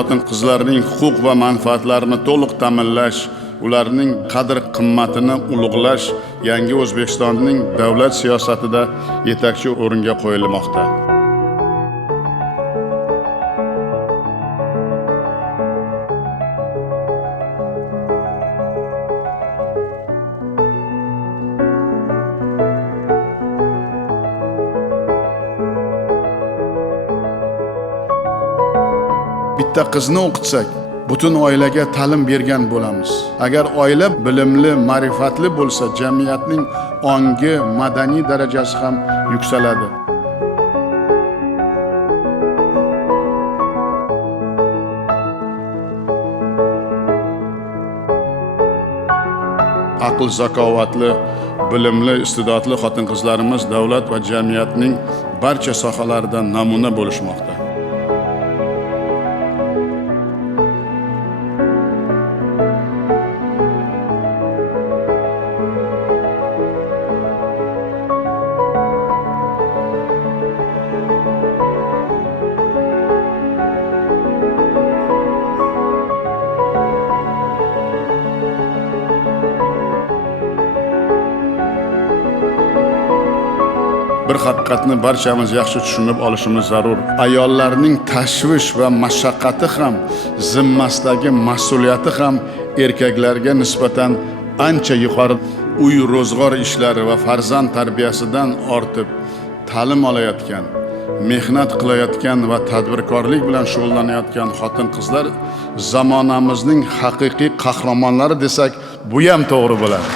xotin-qizlarning huquq va manfaatlarini to'liq ta'minlash, ularning qadr-qimmatini ulug'lash yangi O'zbekistonning davlat siyosatida yetakchi o'ringa qo'yilmoqda. Bitta qizni o'qitsak, butun oilaga ta'lim bergan bo'lamiz. Agar oila bilimli, ma'rifatli bo'lsa, jamiyatning ongi, madaniy darajasi ham yuksaladi. Aql zakovatli, bilimli, iste'dodli xotin-qizlarimiz davlat va jamiyatning barcha sohalarida namuna bo'lishmoqda. Bir haqiqatni barchamiz yaxshi tushunib olishimiz zarur. Ayollarning tashvish va mashaqqati ham, zimmasidagi mas'uliyati ham erkaklarga nisbatan ancha yuqori. Uy ro'zg'or ishlari va farzand tarbiyasidan ortib ta'lim olayotgan, mehnat qilayotgan va tadbirkorlik bilan shug'ullanayotgan xotin-qizlar zamonamizning haqiqiy qahramonlari desak, bu ham to'g'ri bo'ladi.